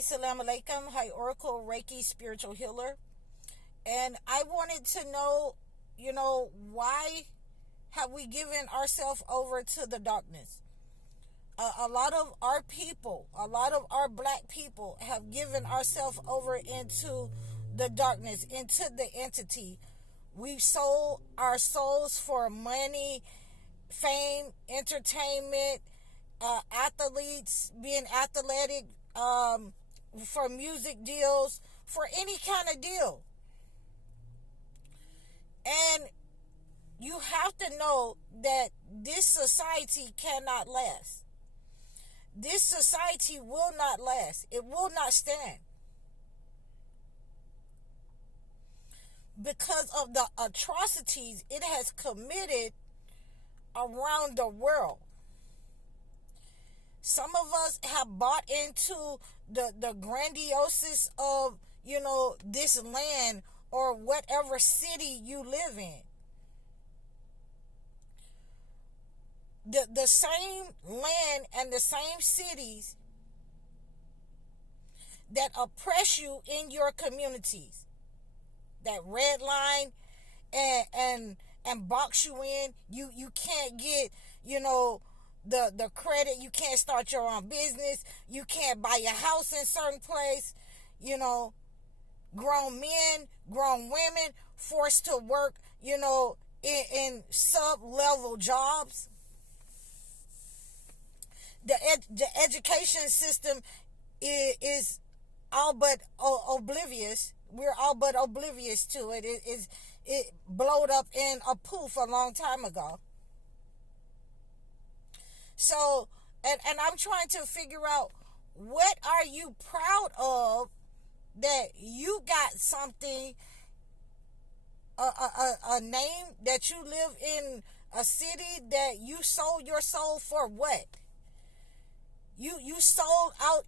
Hi, Salam Alaikum. Hi, Oracle Reiki Spiritual Healer. And I wanted to know, why have we given ourselves over to the darkness? A lot of our people, a lot of our black people have given ourselves over into the darkness, into the entity. We've sold our souls for money, fame, entertainment, athletes, being athletic, for music deals, for any kind of deal. And you have to know that this society cannot last. This society will not last. It will not stand. Because of the atrocities it has committed around the world. Some of us have bought into the grandioseness of, this land or whatever city you live in. The same land and the same cities that oppress you in your communities, that red line and box you in. You can't get, the credit. You can't start your own business. You can't buy a house in certain place. Grown men, grown women forced to work, in sub-level jobs. The education system is all but oblivious. We're all but oblivious to it. It blowed up in a poof a long time ago. So, and I'm trying to figure out, what are you proud of that you got something, a name, that you live in a city that you sold your soul for what? You sold out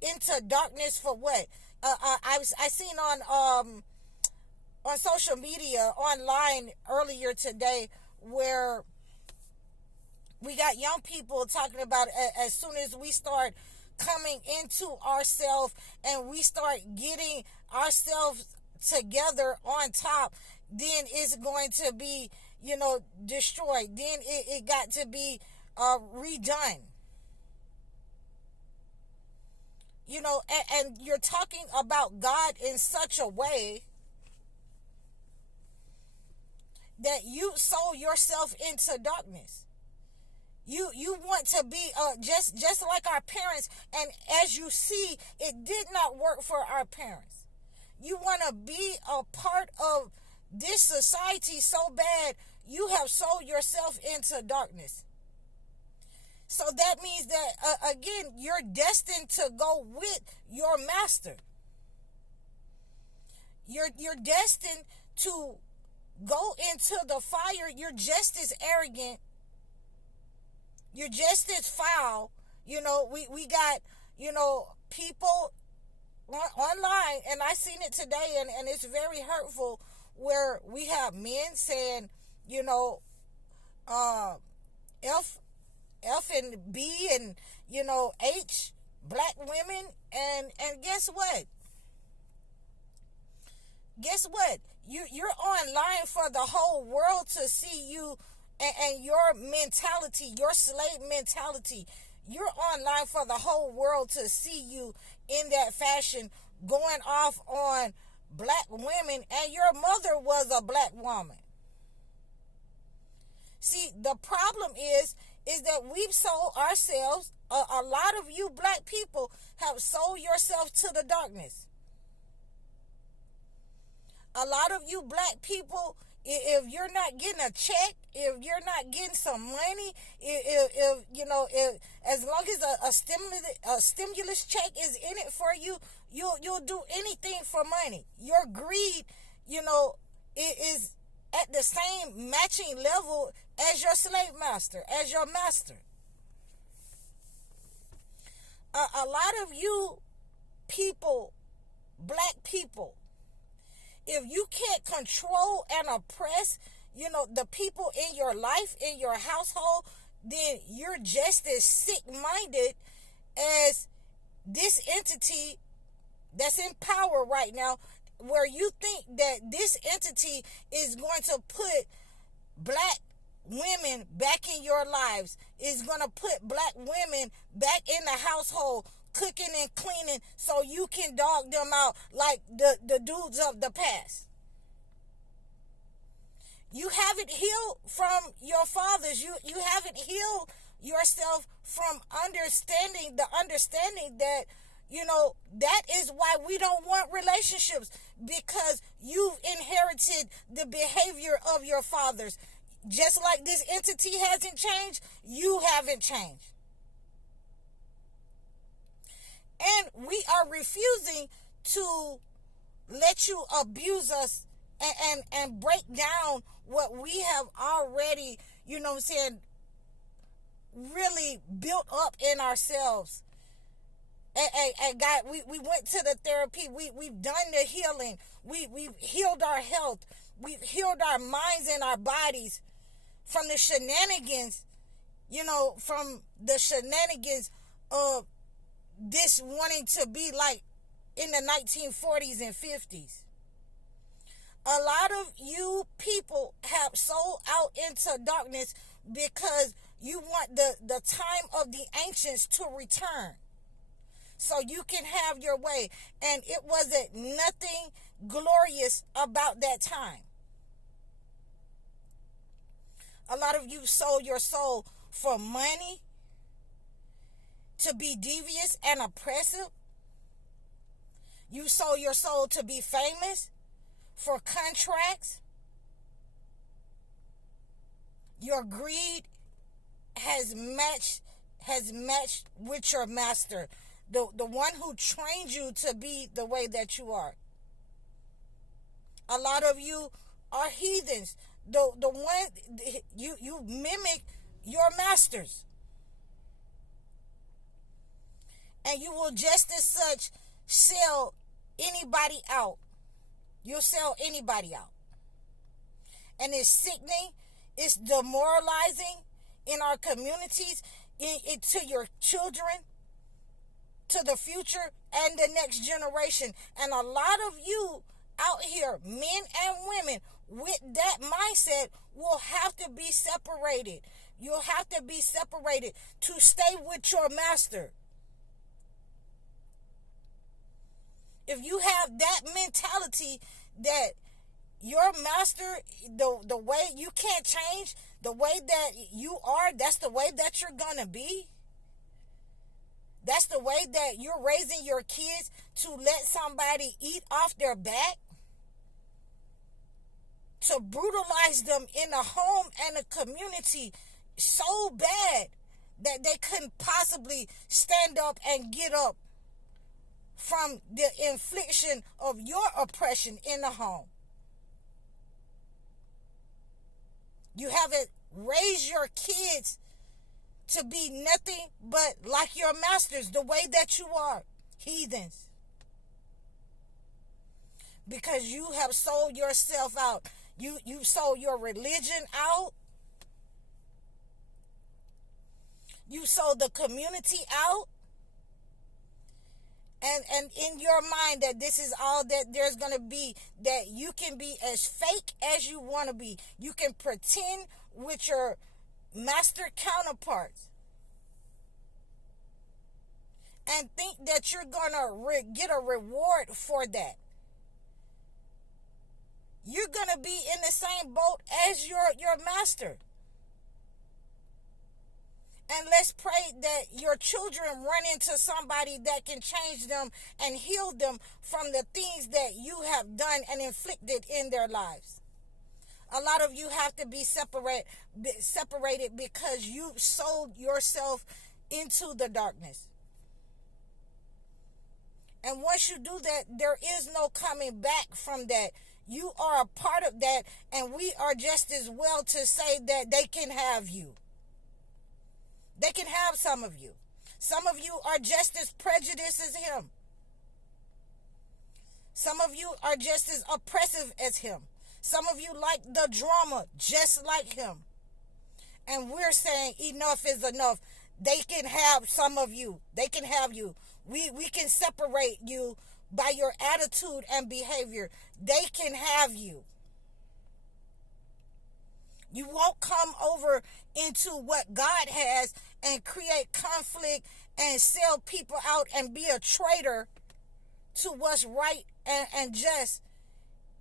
into darkness for what? I seen on social media, online earlier today, where we got young people talking about, as soon as we start coming into ourselves and we start getting ourselves together on top, then it's going to be, destroyed. Then it got to be redone. And you're talking about God in such a way that you sold yourself into darkness. You want to be just like our parents, and as you see, it did not work for our parents. You want to be a part of this society so bad, you have sold yourself into darkness. So that means that, again, you're destined to go with your master. You're destined to go into the fire. You're just as arrogant. You're just as foul. We got, people online, and I seen it today, and it's very hurtful, where we have men saying, F and B and, H, black women, and guess what? Guess what? You're online for the whole world to see you and your mentality, your slave mentality. You're online for the whole world to see you in that fashion, going off on black women, and your mother was a black woman. See, the problem is that we've sold ourselves, a lot of you black people have sold yourself to the darkness. A lot of you black people, if you're not getting a check, if you're not getting some money, if as long as a stimulus check is in it for you, you'll do anything for money. Your greed, is at the same matching level as your slave master, as your master. A lot of you people, black people, if you can't control and oppress, the people in your life, in your household, then you're just as sick-minded as this entity that's in power right now, where you think that this entity is going to put black women back in your lives, is going to put black women back in the household, cooking and cleaning, so you can dog them out like the dudes of the past. You haven't healed from your fathers. You haven't healed yourself from understanding that, that is why we don't want relationships, because you've inherited the behavior of your fathers. Just like this entity hasn't changed, you haven't changed. And we are refusing to let you abuse us and break down what we have already, really built up in ourselves. And God, we went to the therapy. We've done the healing. We've healed our health. We've healed our minds and our bodies from the shenanigans, from the shenanigans of this wanting to be like in the 1940s and 50s. A lot of you people have sold out into darkness because you want the time of the ancients to return, so you can have your way. And it wasn't nothing glorious about that time. A lot of you sold your soul for money, to be devious and oppressive. You sold your soul to be famous, for contracts. Your greed has matched with your master, the one who trained you to be the way that you are. A lot of you are heathens. The one you mimic your masters, and you will just as such sell anybody out. You'll sell anybody out. And it's sickening. It's demoralizing in our communities, to your children, to the future, and the next generation. And a lot of you out here, men and women, with that mindset will have to be separated. You'll have to be separated to stay with your master. If you have that mentality that your master, the way you can't change, the way that you are, that's the way that you're gonna be. That's the way that you're raising your kids, to let somebody eat off their back, to brutalize them in the home and the community so bad that they couldn't possibly stand up and get up from the infliction of your oppression in the home. You haven't raised your kids to be nothing but like your masters, the way that you are, heathens. Because you have sold yourself out. You sold your religion out. You sold the community out. And in your mind that this is all that there's going to be, that you can be as fake as you want to be. You can pretend with your master counterparts and think that you're going to get a reward for that. You're going to be in the same boat as your master. And let's pray that your children run into somebody that can change them and heal them from the things that you have done and inflicted in their lives. A lot of you have to be separated because you sold yourself into the darkness. And once you do that, there is no coming back from that. You are a part of that, and we are just as well to say that they can have you. They can have some of you. Some of you are just as prejudiced as him. Some of you are just as oppressive as him. Some of you like the drama just like him. And we're saying enough is enough. They can have some of you. They can have you. We can separate you, by your attitude and behavior, they can have you. You won't come over into what God has and create conflict and sell people out and be a traitor to what's right and just,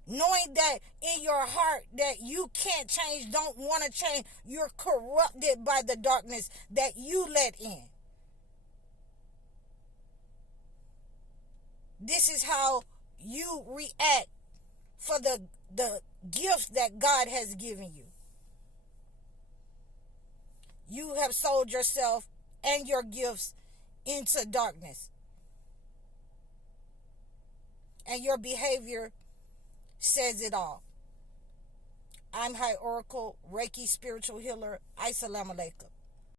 knowing that in your heart that you can't change, don't want to change. You're corrupted by the darkness that you let in. This is how you react for the gifts that God has given you. You have sold yourself and your gifts into darkness. And your behavior says it all. I'm High Oracle, Reiki spiritual healer. Assalamu alaikum.